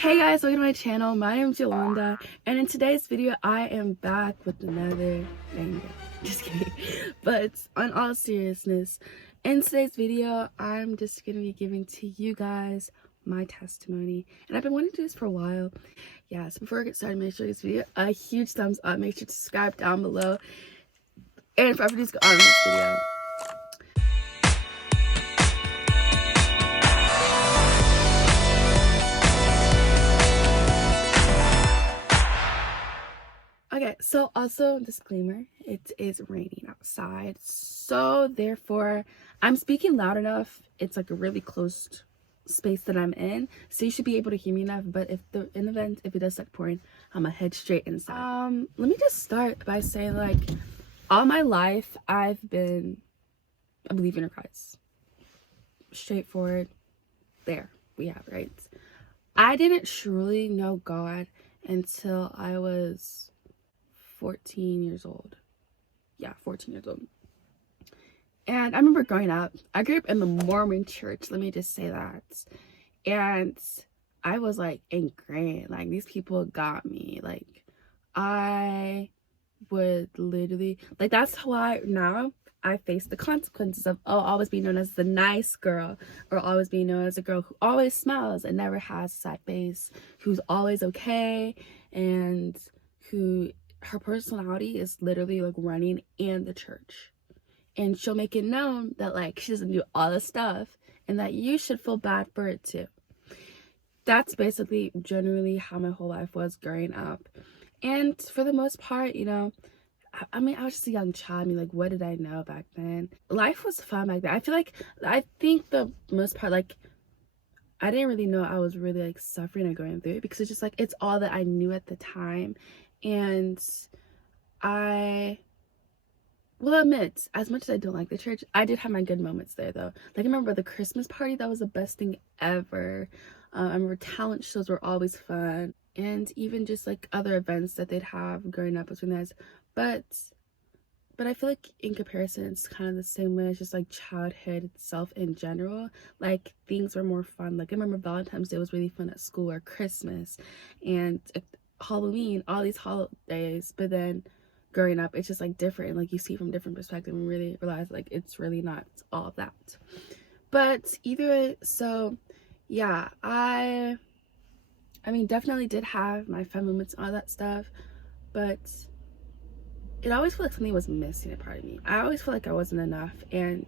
Hey guys, welcome to my channel. My name is Yolanda, and in today's video I am back with another banger. Just kidding. But on all seriousness, in today's video I'm just gonna be giving to you guys my testimony, and I've been wanting to do this for a while. Yeah, so before I get started, make sure this video a huge thumbs up, make sure to subscribe down below, and for everybody's go on this video. Okay, so also disclaimer, it is raining outside, so therefore I'm speaking loud enough. It's like a really closed space that I'm in, so you should be able to hear me enough. But if it does start pouring, I'm gonna head straight inside. Let me just start by saying, like, all my life I've been a believer in Christ. Straightforward. There we have it, right? I didn't truly know God until I was 14 years old. Yeah, 14 years old. And I remember growing up, I grew up in the Mormon church, let me just say that. And I was like ingrained, like these people got me. Like I would literally, like that's why now I face the consequences of, oh, always being known as the nice girl, or always being known as a girl who always smiles and never has a sad face, who's always okay, and who her personality is literally like running in the church. And she'll make it known that like she doesn't do all the stuff and that you should feel bad for it too. That's basically generally how my whole life was growing up. And for the most part, you know, I mean, I was just a young child. I mean, like, what did I know back then? Life was fun back then. I think the most part, like, I didn't really know I was really like suffering or going through it, because it's just like, it's all that I knew at the time. And I will admit, as much as I don't like the church, I did have my good moments there though. Like, I remember the Christmas party, that was the best thing ever. I remember talent shows were always fun, and even just like other events that they'd have growing up was really nice. But I feel like in comparison it's kind of the same way as just like childhood itself in general. Like, things were more fun. Like, I remember Valentine's Day was really fun at school, or Christmas, and Halloween, all these holidays. But then growing up, it's just like different, and like you see from different perspective and really realize like it's really not all of that. But either way, so yeah, I mean, definitely did have my fun moments and all that stuff, but it always felt like something was missing a part of me. I always felt like I wasn't enough. And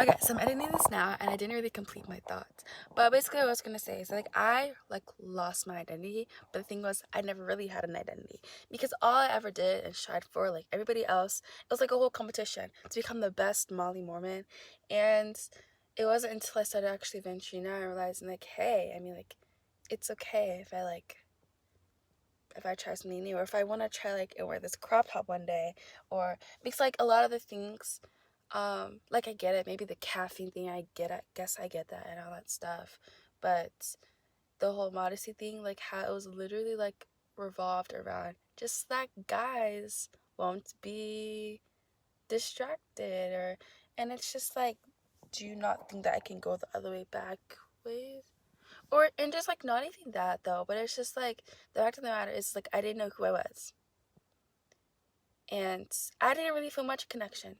okay, so I'm editing this now, and I didn't really complete my thoughts. But basically what I was gonna say is, like, I like lost my identity, but the thing was, I never really had an identity, because all I ever did and tried for, like everybody else, it was like a whole competition to become the best Molly Mormon. And it wasn't until I started actually venturing out and realizing, like, hey, I mean, like, it's okay if I try something new, or if I want to try like and wear this crop top one day, or because like a lot of the things, like, I get it, maybe the caffeine thing, I guess I get that and all that stuff, but the whole modesty thing, like how it was literally like revolved around just that guys won't be distracted, or, and it's just like, do you not think that I can go the other way back ways? Or, and just like not even that though, but it's just like the fact of the matter is, like, I didn't know who I was, and I didn't really feel much connection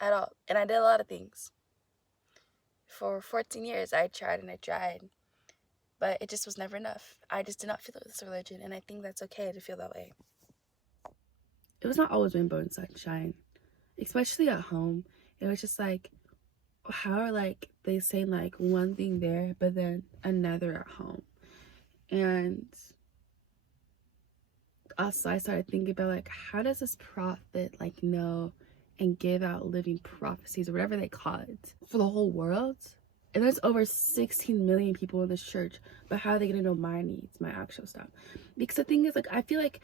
at all. And I did a lot of things for 14 years. I tried and I tried, but it just was never enough. I just did not feel this religion, and I think that's okay to feel that way. It was not always rainbow and sunshine, especially at home. It was just like, how are like they saying like one thing there but then another at home? And also I started thinking about, like, how does this prophet like know and give out living prophecies, or whatever they call it, for the whole world? And there's over 16 million people in this church, but how are they gonna know my needs, my actual stuff? Because the thing is, like, I feel like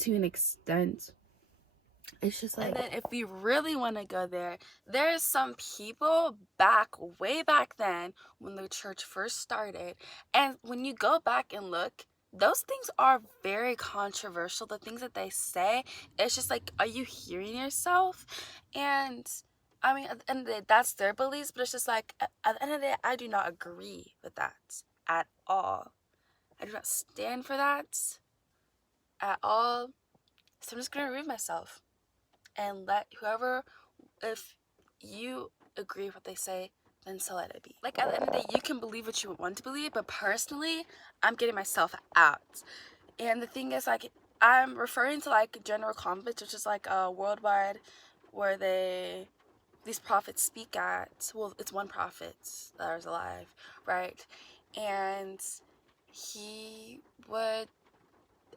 to an extent it's just like, and then if we really want to go there, there's some people way back then when the church first started, and when you go back and look, those things are very controversial. The things that they say, it's just like, are you hearing yourself? And I mean, at the end of the day, that's their beliefs, but it's just like, at the end of the day, I do not agree with that. at all. I do not stand for that at all. So I'm just gonna remove myself and let whoever, if you agree with what they say, then so let it be. Like, at the end of the day, you can believe what you want to believe, but personally, I'm getting myself out. And the thing is, like, I'm referring to like general conference, which is like a worldwide, where these prophets speak at. Well, it's one prophet that is alive, right? And he would,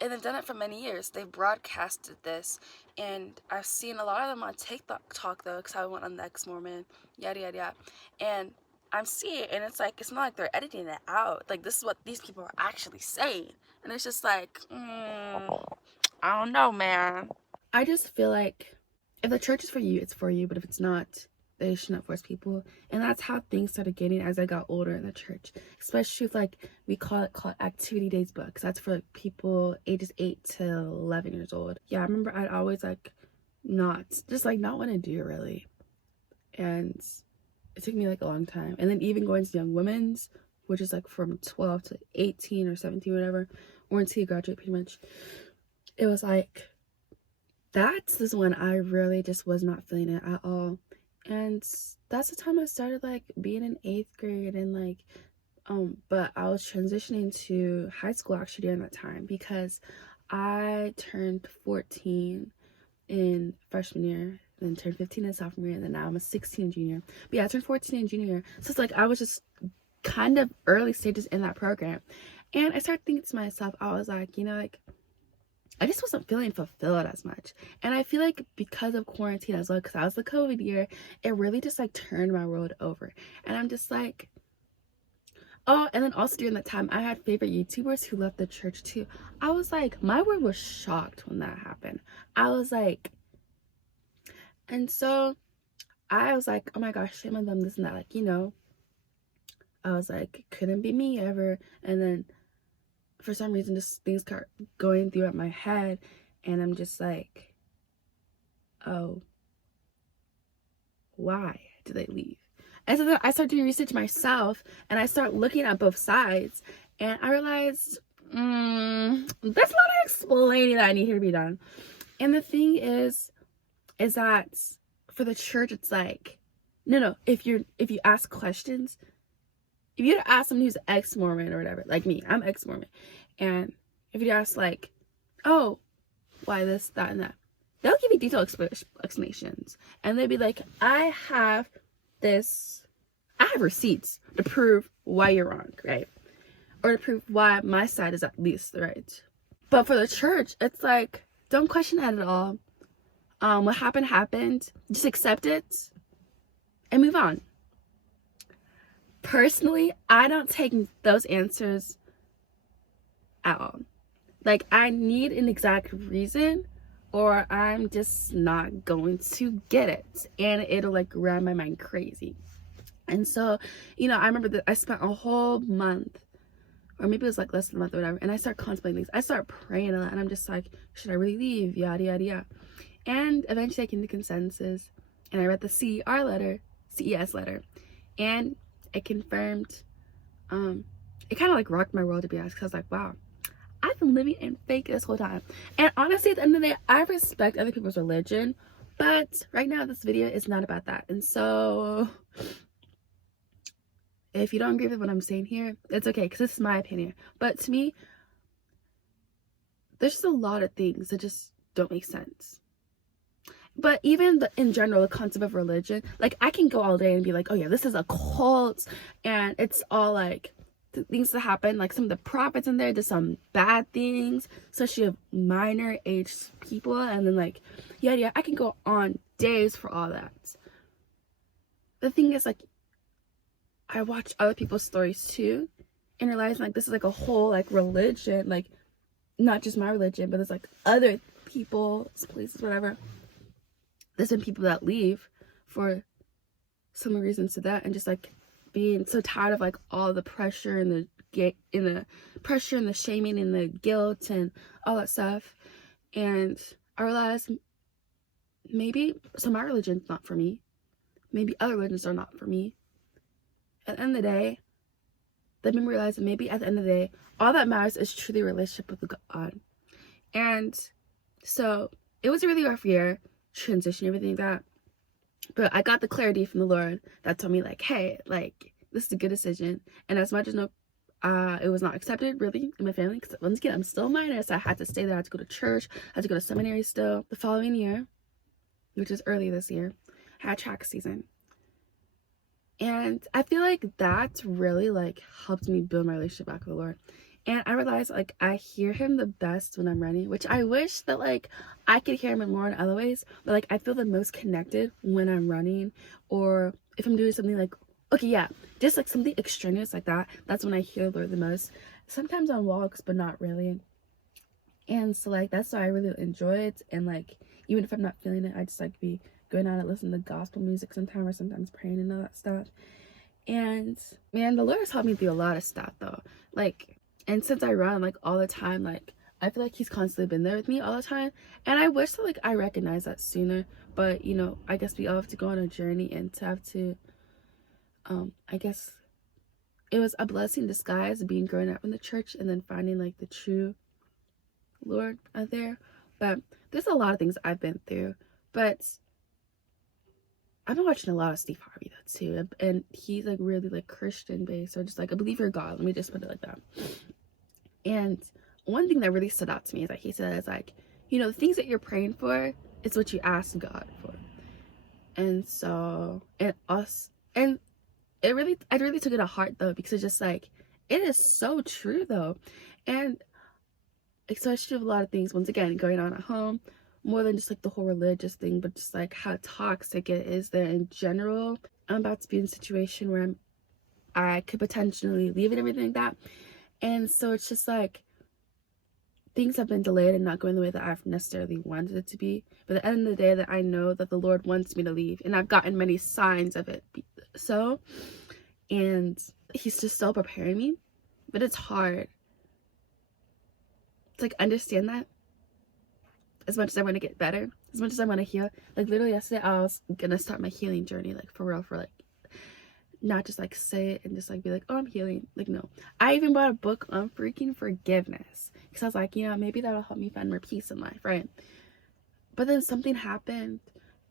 and they've done it for many years. They've broadcasted this, and I've seen a lot of them on TikTok though, because I went on the ex-Mormon, yada yada yada, and I'm seeing it, and it's like, it's not like they're editing it out. Like, this is what these people are actually saying, and it's just like, I don't know, man. I just feel like if the church is for you, it's for you, but if it's not, they shouldn't force people. And that's how things started getting as I got older in the church, especially with, like, we call it activity days books. That's for like, people ages 8 to 11 years old. Yeah, I remember I'd always like not want to do it really, and it took me like a long time. And then even going to young women's, which is like from 12 to 18 or 17, whatever, or until you graduate, pretty much. It was like, that's when I really just was not feeling it at all. And that's the time I started like being in 8th grade, and like but I was transitioning to high school actually during that time, because I turned 14 in freshman year, then turned 15 in sophomore year, and then now I'm a 16 junior. But yeah, I turned 14 in junior year, so it's like I was just kind of early stages in that program. And I started thinking to myself, I was like, you know, like, I just wasn't feeling fulfilled as much. And I feel like because of quarantine as well, because I was the COVID year, it really just like turned my world over. And I'm just like, oh, and then also during that time, I had favorite YouTubers who left the church too. I was like, my world was shocked when that happened. I was like, and so I was like, oh my gosh, shame on them, this and that. Like, you know, I was like, couldn't be me ever. And then for some reason, just things start going through at my head, and I'm just like, oh, why did they leave? And so then I started doing research myself, and I start looking at both sides, and I realized there's a lot of explaining that I need here to be done. And the thing is that for the church, it's like, no, if you ask questions, if you ask someone who's ex-Mormon or whatever, like me, I'm ex-Mormon, and if you ask like, oh, why this, that, and that, they'll give you detailed explanations, and they'll be like, I have receipts to prove why you're wrong, right? Or to prove why my side is at least right. But for the church, it's like, don't question that at all. What happened. Just accept it and move on. Personally, I don't take those answers at all. Like, I need an exact reason, or I'm just not going to get it, and it'll like grind my mind crazy. And so, you know, I remember that I spent a whole month, or maybe it was like less than a month or whatever, and I start contemplating things. I start praying a lot, and I'm just like, should I really leave? Yada yada yada. And eventually I came to consensus, and I read the CES letter, and it confirmed, it kind of like rocked my world, to be honest, because I was like, wow, I've been living in fake this whole time. And honestly, at the end of the day, I respect other people's religion, but right now this video is not about that. And so if you don't agree with what I'm saying here, it's okay, because this is my opinion. But to me, there's just a lot of things that just don't make sense. But even in general, the concept of religion, like, I can go all day and be like, oh yeah, this is a cult, and it's all like things that happen, like some of the prophets in there did some bad things, especially of minor aged people, and then like, yeah, I can go on days for all that. The thing is, like, I watch other people's stories too, and realize like this is like a whole like religion, like not just my religion, but it's like other people's places, whatever. There's been people that leave for similar reasons to that, and just like being so tired of like all the pressure and the pressure and the shaming and the guilt and all that stuff. And I realized maybe my religion's not for me. Maybe other religions are not for me. At the end of the day, that made me realize that maybe at the end of the day, all that matters is truly a relationship with God. And so it was a really rough year, transition, everything like that. But I got the clarity from the Lord that told me, like, hey, like, this is a good decision. And as much as it was not accepted really in my family, because once again, I'm still a minor, so I had to stay there. I had to go to church. I had to go to seminary still. The following year, which is early this year, I had track season. And I feel like that's really, like, helped me build my relationship back with the Lord. And I realized, like, I hear him the best when I'm running, which I wish that, like, I could hear him in more in other ways. But, like, I feel the most connected when I'm running, or if I'm doing something like, okay, yeah, just, like, something extraneous like that. That's when I hear the Lord the most. Sometimes on walks, but not really. And so, like, that's why I really enjoy it. And, like, even if I'm not feeling it, I just, like, be going out and listening to gospel music sometimes, or sometimes praying and all that stuff. And, man, the Lord has helped me through a lot of stuff, though. Like, and since I run, like, all the time, like, I feel like he's constantly been there with me all the time. And I wish that, like, I recognized that sooner. But, you know, I guess we all have to go on a journey and to have to, I guess it was a blessing in disguise being growing up in the church and then finding, like, the true Lord out there. But there's a lot of things I've been through. But I've been watching a lot of Steve Harvey, though, too. And he's, like, really, like, Christian-based, or just, like, a believer God. Let me just put it like that. And one thing that really stood out to me is that he says, like, you know, the things that you're praying for, it's what you ask God for. And so, and I really took it to heart, though, because it's just, like, it is so true, though. And especially with a lot of things, once again, going on at home, more than just, like, the whole religious thing, but just, like, how toxic it is there in general. I'm about to be in a situation where I could potentially leave and everything like that. And so it's just, like, things have been delayed and not going the way that I've necessarily wanted it to be. But at the end of the day, that I know that the Lord wants me to leave. And I've gotten many signs of it. So, and he's just still preparing me. But it's hard to, like, understand that. As much as I want to get better, as much as I want to heal. Like, literally yesterday, I was gonna start my healing journey, like, for real, for, like, not just, like, say it and just, like, be like, oh, I'm healing. Like, no. I even bought a book on freaking forgiveness. Because I was like, you know, maybe that'll help me find more peace in life, right? But then something happened,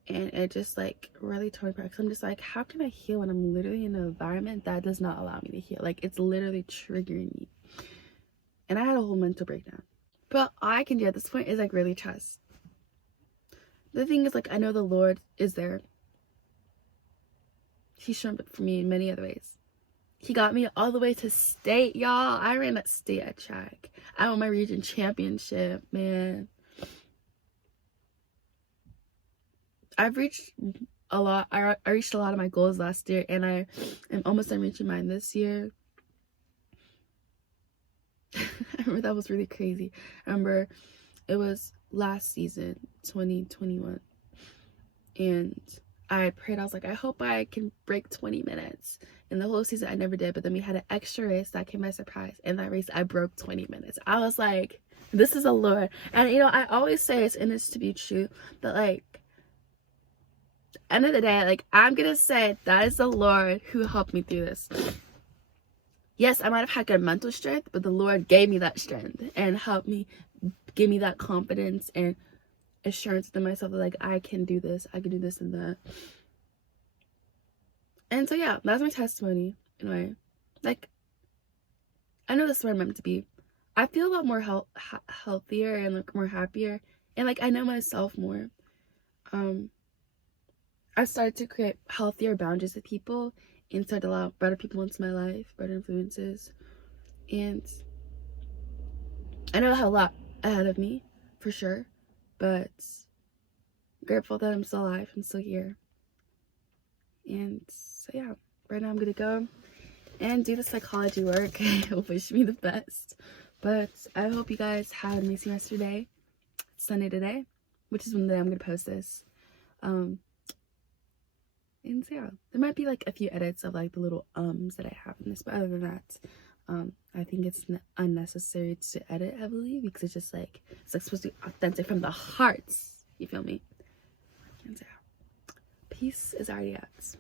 and it just, like, really tore me apart. Because I'm just like, how can I heal when I'm literally in an environment that does not allow me to heal? Like, it's literally triggering me. And I had a whole mental breakdown. But all I can do at this point is, like, really trust. The thing is, like, I know the Lord is there. He's shown up for me in many other ways. He got me all the way to state, y'all. I ran that state at track. I won my region championship, man. I've reached a lot. I reached a lot of my goals last year, and I am almost done reaching mine this year. I remember that was really crazy. I remember it was last season, 2021, and I prayed. I was like, I hope I can break 20 minutes. And the whole season I never did, but then we had an extra race that came by surprise. And that race I broke 20 minutes. I was like, this is a Lord. And, you know, I always say this, and it's to be true, but, like, end of the day, like, I'm gonna say that is the Lord who helped me through this. Yes, I might have had good mental strength, but the Lord gave me that strength and helped me, give me that confidence and assurance to myself that, like, I can do this, I can do this and that. And so, yeah, that's my testimony in a way. Like, I know this is where I'm meant to be. I feel a lot more healthier and, like, more happier, and, like, I know myself more. I started to create healthier boundaries with people and started to allow better people into my life, better influences. And I know I have a lot ahead of me, for sure, but I'm grateful that I'm still alive and still here. And so, yeah, right now I'm gonna go and do the psychology work. Wish me the best. But I hope you guys have an amazing rest of your day. It's Sunday today, which is when I'm gonna post this. And so, yeah, there might be, like, a few edits of, like, the little that I have in this, but other than that, I think it's unnecessary to edit heavily because it's just, like, it's, like, supposed to be authentic from the heart. You feel me? And so, yeah, peace is already out.